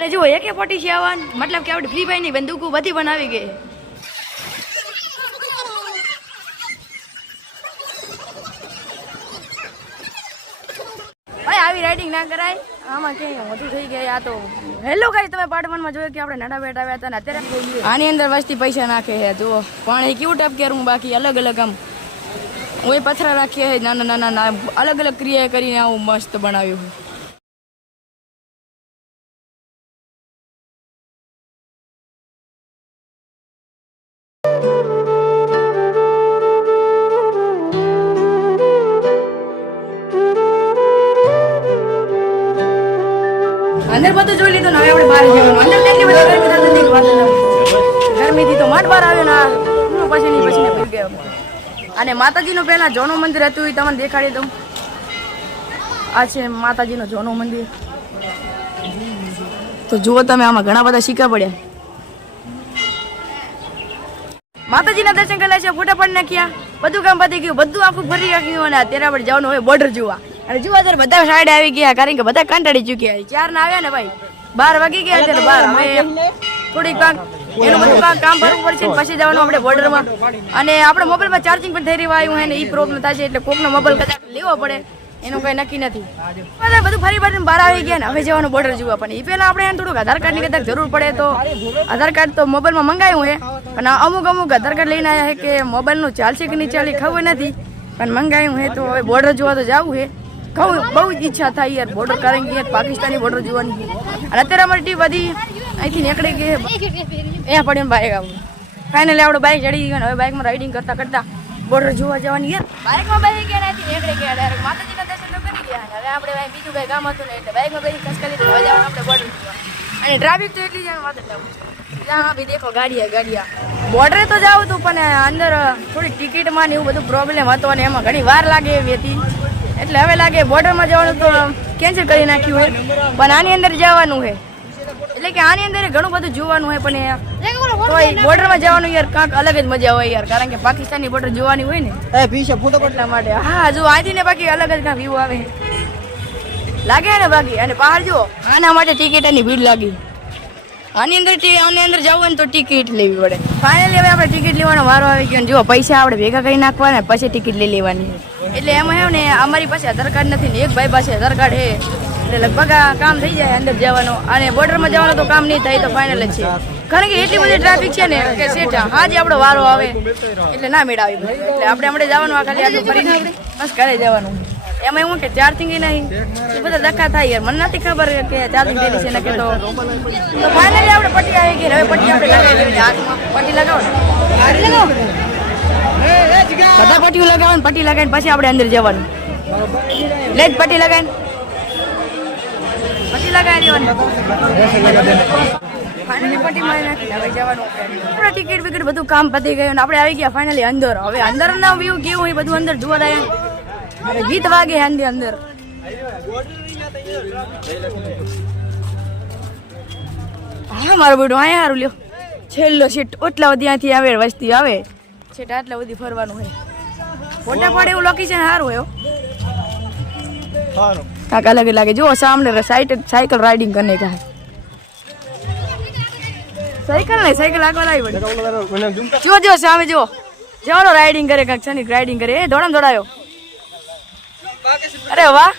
જો AK-47 मतलब કે આપણે ફ્રી ફાયર ની બંદૂકો બધી બનાવી ગઈ. ભાઈ આવી રાઇડિંગ ના કરાય, આમાં ક્યાંય વધુ થઈ ગયા. આ તો હેલો ગાઈસ, તમે પાર્ટ 1 માં જોયું કે આપણે નાના બેટા આવ્યા હતા ને અત્યારે આની અંદર વસ્તી પૈસા નાખે છે. જુઓ પાણી કેવું ટેપ કરું, બાકી અલગ અલગ આમ હું પથરા રાખીએ નાના નાના અલગ અલગ ક્રિયા કરીને આવું મસ્ત બનાવ્યું છે. અંદર બધું જોઈ લીધું ને હવે આપણે બહાર જવાનું. અંદર કેટલી બધી ગરમી થતી વાત ગરમીથી તો માઠ બહાર આવ્યો ને પછીને ભૂલ ગયો. અને માતાજીનું પહેલા જોનું મંદિર હતું એ તમને દેખાડી દઉં. આ છે માતાજીનું જોનું મંદિર. તો જુઓ તમે, આમાં ઘણા બધા સિક્કા પડ્યા. માતાજીના દર્શન કર્યા છે, ફોટા પાડી નાખ્યા, બધું કામ પતી ગયું, બધું આખું ફરી રાખ્યું. અને અત્યારે આપણે જવાનું હોય બોર્ડર જોવા. અને જોવા ત્યારે બધા સાઈડ આવી ગયા, કારણ કે બધા કંટાળી ચૂક્યા. 4 ના આવ્યા ને ભાઈ, 12 વાગી ગયા છે. 12 થોડીક એનું બધું કામ કરવું પડશે, પછી જવાનું આપણે બોર્ડરમાં. અને આપણે મોબાઈલમાં ચાર્જિંગ પણ થઈ રહ્યું હોય ને એ પ્રોબ્લેમ થાય છે, એટલે કોકનો મોબાઈલ કદાચ લેવો પડે એનું કઈ નક્કી નથી. બધું ફરી ફરીને બહાર આવી ગયા ને હવે જવાનું બોર્ડર જોવા. પણ એ પહેલા આપણે થોડુંક આધાર કાર્ડની કદાચ જરૂર પડે, તો આધાર કાર્ડ તો મોબાઈલમાં મંગાવ્યું છે. અને અમુક આધાર કાર્ડ લઈને આવ્યા છે કે મોબાઈલનું ચાલશે કે નહીં ચાલે ખબર નથી, પણ મંગાવ્યું છે. તો હવે બોર્ડર જોવા તો જવું છે. બહુ જ ઈચ્છા થાય યાર બોર્ડર, કારણ કે પાકિસ્તાની બોર્ડર જોવાની. અને અત્યારે અમારી ટીમ બધી અહીંથી નીકળી ગઈ, અહીંયા પડીને બાઇક આવું. ફાઇનલી આપણે બાઇક ચડી ગયો. હવે બાઇકમાં રાઇડિંગ કરતા કરતા બોર્ડર જોવા જવાની યાર. બાઇકમાં બેસી ગયા અહીંથી નીકળી ગયા ડાયરેક્ટ માતાજીના દર્શન તો કરી ગયા. હવે આપણે બીજું કઈ કામ હતું ને એટલે બાઇકમાં બેસી ખસકાલી હવે જવાનું આપણે બોર્ડર જોવા. અને ટ્રાફિક તો એટલી જ વાત જવું છે. ત્યાં બી દેખો ગાડિયા બોર્ડરે તો જાવ હતું, પણ અંદર થોડી ટિકિટમાં ને એવું બધું પ્રોબ્લેમ હતો અને એમાં ઘણી વાર લાગે એવી હતી. એટલે હવે લાગે બોર્ડરમાં જવાનું તો કેન્સલ કરી નાખ્યું હોય, પણ આની અંદર જવાનું છે. એટલે કે આની અંદર ઘણું બધું જોવાનું હોય, પણ તોય બોર્ડરમાં જવાનું યાર કાંક અલગ જ મજા હોય યાર, કારણ કે પાકિસ્તાની બોર્ડર જોવાની હોય ને એટલા માટે. હા જો આથી ને બાકી અલગ જ કાંક વ્યૂ આવે લાગે ને બાકી. અને બહાર જો આના માટે ટિકિટની ભીડ લાગી. આની અંદર જવું હોય ને તો ટિકિટ લેવી પડે. ફાઇનલી હવે આપણે ટિકિટ લેવાનો વારો આવી ગયો. જો પૈસા આપણે ભેગા કરી નાખવાના, પછી ટિકિટ લઈ લેવાની. એટલે એમાં એવું ને અમારી પાસે આધાર કાર્ડ નથી ને એક ભાઈ પાસે આધાર કાર્ડ છે, એટલે લગભગ આ કામ થઈ જાય અંદર જવાનું. અને બોર્ડરમાં જવાનું તો કામ નહીં થાય, તો ફાઇનલ જ છે. કારણ કે એટલી બધી ટ્રાફિક છે ને કે સેટ હાજ આપણો વારો આવે એટલે ના મેળ આવી. એટલે આપણે હમણાં જવાનું આ ખાલી આજે ફરીને બસ ઘરે જવાનું. એમાં એવું કે ચાર્જિંગ નહીં એ બધા ધક્કા થાય યાર. મને નથી ખબર કે ચાર્જિંગ થઈ છે ને કે તો ફાઇનલી આપણે પટ્ટી આવી ગઈ. હવે પટ્ટી આપણે લગાવી દેવી હાથમાં. પટ્ટી લગાવો બધા પટ્ટીઓ લગાવો ને પટ્ટી લગાવીને પછી આપણે અંદર જવાનું. લે જ પટ્ટી લગાવીને લગાવી દેવાની. ફાઇનલી પટ્ટી મારી નાખી હવે જવાનું. આપણે ટિકિટ વિકેટ બધું કામ પતી ગયું ને આપણે આવી ગયા ફાઇનલી અંદર. હવે અંદરના વ્યૂ કેવું હોય બધું અંદર જોવા રહ્યા. ગીત વાગે અંદર. હા મારું બેટું અહીંયા સારું લ્યો. છેલ્લો સીટ એટલા બધી ત્યાંથી આવે વસ્તી આવે છેટ આટલા બધી ફરવાનું હોય. ફોટા પાડે એવું લોકેશન સારું હોય કાંક અલગ લાગે. જો સામને સાયકલ રાઇડિંગ કરને કા સાયકલ આગળ આવી પડે. જો સામે જો જવાનો રાઇડિંગ કરે કાંક સનિક રાઇડિંગ કરે. એ દોડાયો. અરે વાહ,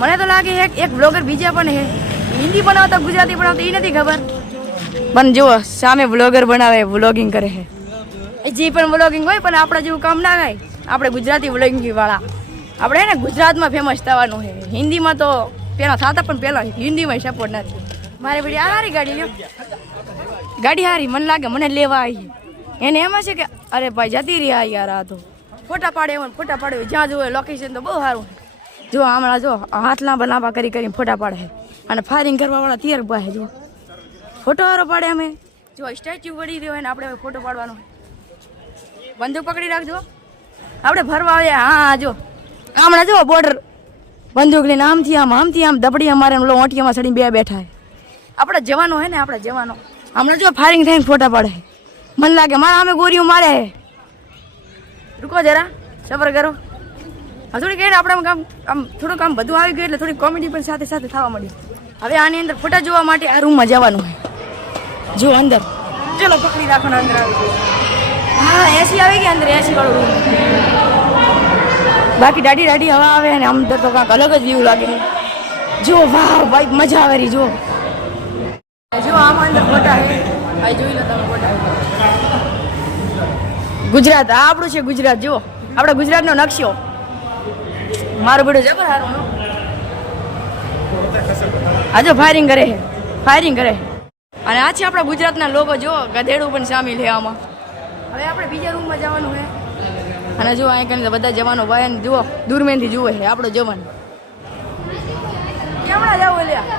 મને તો લાગે એક બ્લોગર બીજા પણ હે, હિન્દી બનાવતા ગુજરાતી બનાવતા એ નથી ખબર, પણ જુઓ સામે બ્લોગર બનાવે વ્લોગિંગ કરે છે. જે પણ વ્લોગિંગ હોય પણ આપણા જેવું કામ ના થાય. આપણે ગુજરાતી વ્લોગિંગ વાળા આપણે ને ગુજરાતમાં ફેમસ થવાનું છે. હિન્દીમાં તો પેલા થતા પણ પેલા હિન્દીમાં સપોર્ટ નથી. મારે ભાઈ આ સારી ગાડી લ્યો, ગાડી સારી મને લાગે મને લેવા આવી. એને એમાં છે કે અરે ભાઈ જતી રહ્યા યાર. આ તો ફોટા પાડે જ્યાં જોવે લોકેશન તો બહુ સારું. જો હમણાં જો હાથ લાંબા કરીને ફોટા પાડે છે. અને ફાયરિંગ કરવાવાળા તૈયાર પાસે જો ફોટો વાળો પાડે. અમે જો સ્ટેચ્યુ વળી રહ્યો હોય ને આપણે ફોટો પાડવાનો. બંદૂક પકડી રાખજો, આપણે ફરવા આવ્યા. હા જો હમણાં જો બોર્ડર બંદૂક લઈને આમથી આમ દબડી અમારે ઓટીયામાં ચડીને બે બેઠા. આપણે જવાનું હોય ને આપણે જવાનું. હમણાં જો ફાયરિંગ થઈને ફોટા પાડે. મને લાગે મારા અમે ગોરીઓ મારે. રૂકો જરા સબર કરો. થોડીક એને આપણા કામ આમ થોડુંક આમ બધું આવી ગયું એટલે થોડી કોમેડી પણ સાથે સાથે થવા મળી. હવે આની અંદર ફોટા જોવા માટે આ રૂમમાં જવાનું હોય. જો અંદર ચલો પકડી રાખો ને અંદર આવી ગયું. હા એસી આવી ગઈ અંદર, એસી વાળો રૂમ. બાકી દાઢી દાઢી હવા આવે અને અંદર તો કાંઈક અલગ જ વ્યૂ લાગે. જો વાહ ભાઈ મજા આવે રહી. જો આમાં અંદર ફોટા છે. ભાઈ જોઈ લો તમે ફોટા. ગુજરાત આ આપણું છે ગુજરાત. જો આપણા ગુજરાતનો નકશો. મારો બેટો જબર હારું. આ જો ફાયરિંગ કરે છે, ફાયરિંગ કરે. અને આ છે આપણા ગુજરાતના લોકો. જો ગધેડું પણ સામેલ છે આમાં. હવે આપણે બીજા રૂમમાં જવાનું છે. અને જો અહીં કરીને બધા જવાનો ભાઈ જુઓ દૂરમેનથી જુએ છે આપણો જવાન. કેમણા જાવ લ્યા.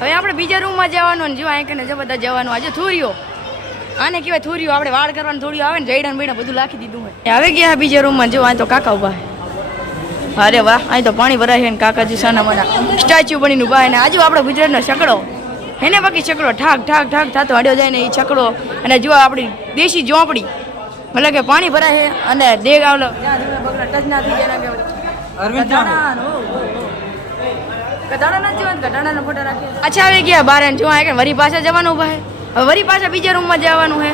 હવે આપણે બીજા રૂમમાં જવાનું. જો અહીં કરીને જો બધા જવાનું. આજે થોરીઓ આને કહેવાય થોરીઓ. આપણે વાળ કરવાનું થોડીઓ આવે ને જઈડા બેડા બધું લાખી દીધું હોય. હવે ગયા બીજા રૂમમાં. જો અહીં તો કાકા ઉભા. અરે વાહ અહીં તો પાણી ભરાય છે ને કાકાજી સાના માના સ્ટેચ્યુ બનીને ઉભા. અને આજુ આપણો ગુજરાતનો છકડો એને બાકી છકડો ઠાક ઠાક ઠાક થતો હડ્યો જાય ને એ છકડો. અને જો આપણી દેશી ઝોંપડી મતલબ કે પાણી ભરાય છે અને દેગ આવલો ટચ ના થઈ જાય. ગધાડાના ફોટા રાખીએ. અચ્છા આવી ગયા બાર. જો વરી પાછા જવાનું ઉભા છે. હવે વરી પાછા બીજા રૂમમાં જવાનું છે.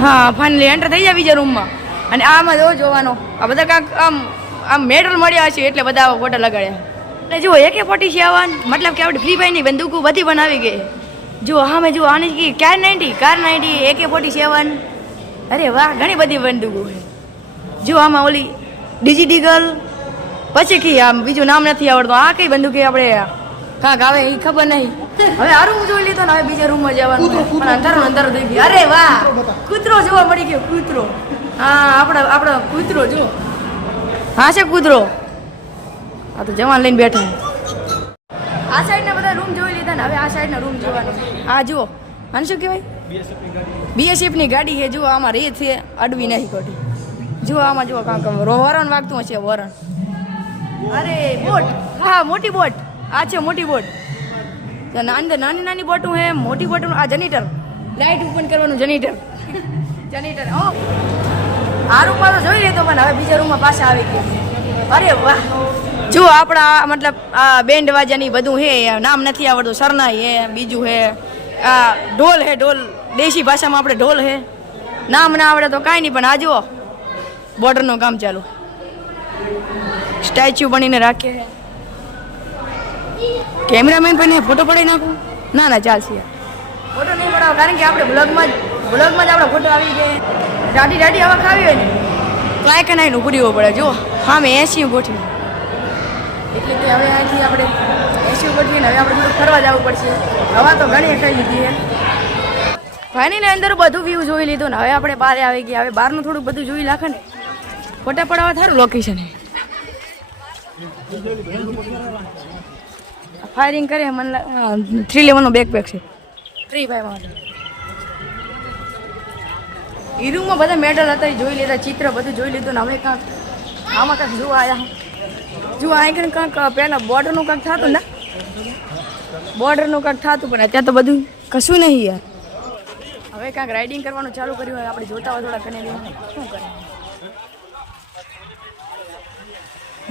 હા ફાઇનલી એન્ટર થઈ જાય બીજા રૂમમાં. અને આમાં જો જોવાનો આ બધા કાંક આમ મેડલ મળ્યા છે એટલે બધા ફોટા લગાડ્યા. અને જુઓ AK-47 મતલબ કે આપણે ફ્રી ફાયરની બંદૂકો બધી બનાવી ગઈ. જુઓ હા મેં જુઓ આની કાર 90 AK-47. અરે વાહ ઘણી બધી બંદૂકો છે. જો આમાં ઓલી ડિજીડીગલ પછી કી આમ બીજું નામ નથી આવડતું. આ કઈ બંદૂક આપણે કાંક આવે એ ખબર નહીં. હવે આ રૂમ જોઈ લીધો ને હવે બીજા રૂમમાં જવાનું. પણ અંધારો થઈ ગયો. અરે વાહ કૂતરો જોવા મળી ગયો. કૂતરો હા આપણો કૂતરો જો. હા છે કૂતરો. આ તો જવાન લઈને બેઠા. આ સાઈડના બધા રૂમ જોઈ લીધા ને હવે આ સાઈડના રૂમ જોવાનો. આ જુઓ આને શું કહેવાય BSFની ગાડી છે. જુઓ આમાં રેત છે અડવી નહીં ખોટી. જુઓ આમાં જુઓ કાંક વરણ વાગતું હશે વરણ. અરે બોટ હા મોટી બોટ. આ છે મોટી બોટ. અંદર નાની નાની બોટું છે મોટી બોટું. આ જનરેટર લાઇટ ઓપન કરવાનું જનરેટર. આ રૂમમાં તો જોઈ લીધો પણ હવે બીજા રૂમમાં પાછા આવી ગયા. અરે વાહ જો આપણા મતલબ આ બેન્ડ વાજાની બધું હે નામ નથી આવડતું. સરનાઈ હે બીજું હે આ ઢોલ હે. ઢોલ દેશી ભાષામાં આપણે ઢોલ હે. નામ ના આવડે તો કાંઈ નહીં. પણ આ જુઓ બોર્ડરનું કામ ચાલુ. સ્ટેચ્યુ બનીને રાખે છે. કેમેરામેન પણ ફોટો પડાવી નાખું. ના ચાલશે ફોટો નહીં પડાવો કારણ કે આપણે બ્લોગમાં જ આપણો ફોટો આવી ગયો. દાઢી હવા ખાવી હોય ને તો આ કે નાઈનું પૂરી પડે. જો હા મેં એસી ગોઠવી એટલે કે હવે અહીંથી આપણે એસી ગોઠવીને હવે આપણે થોડું ફરવા જવું પડશે. હવા તો ઘણી ખાઈ લીધી છે. ફાઇનલી અંદર બધું વ્યૂ જોઈ લીધું ને હવે આપણે બહાર આવી ગયા. હવે બહારનું થોડું બધું જોઈ નાખે ને ફોટા પડાવવા સારું લોકેશન. ફાયરિંગ કરે મને 311 નો બેકપેક છે ફ્રી ફાયર માટે. એ રૂમમાં બધા મેડલ હતા એ જોઈ લીધા. ચિત્ર બધું જોઈ લીધું ને હવે કાંક આમાં કાંક જોવા આવ્યા. જો અહીં કાંક પહેલાં બોર્ડરનું કાંક થતું ને બોર્ડરનું કાંક થતું પણ અત્યારે તો બધું કશું નહીં યાર. હવે કાંક રાઇડિંગ કરવાનું ચાલુ કર્યું હોય આપણે જોતા હોય થોડા કને શું કરે.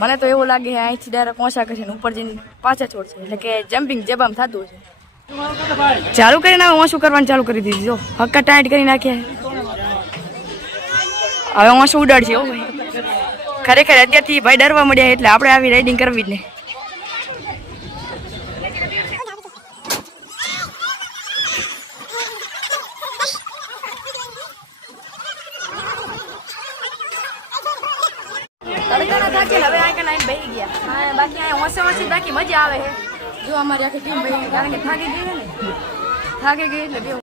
મને તો એવું લાગે અહીંથી ડાયરેક્ટ પહોંચા કરશે ને ઉપર જઈને પાછા છોડશે એટલે કે જમ્પિંગ જબામ થતું હશે. ચાલુ કરીને હવે ઓછું કરવાનું ચાલુ કરી દીધી. જો હક્કા ટાઈટ કરી નાખ્યા હવે ઓછું ઉડાડશે. હો ભાઈ ખરેખર અત્યારથી ભાઈ ડરવા મળ્યા એટલે આપણે આવી રાઇડિંગ કરવી જ નહીં. હવે આ કે લાઈન બેસી ગયા. બાકી આ ઓછે બાકી મજા આવે છે. જો અમારી આખી ટીમ ભાઈ કારણ કે થાકી ગઈ ને થાકી ગઈ એટલે બેવું